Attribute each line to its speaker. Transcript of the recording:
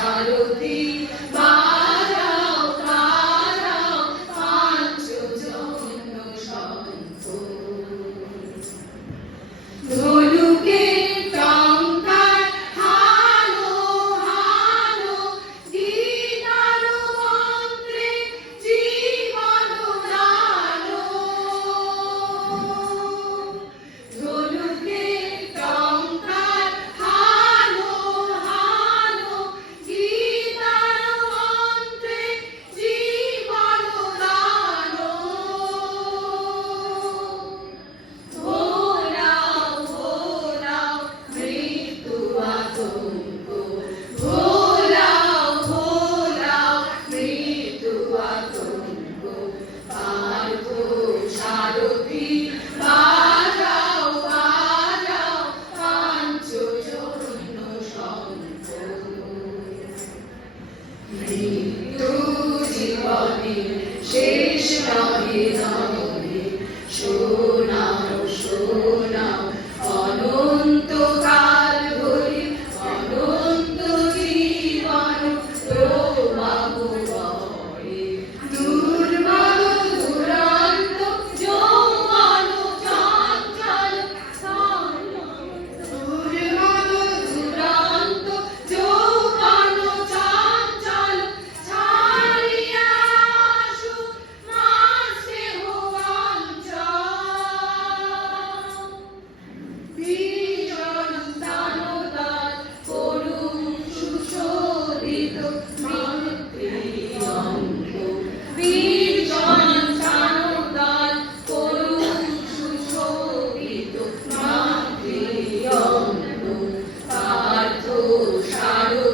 Speaker 1: সারথী মা মৃত্যু জীবনে শেষ নহে নয় Estado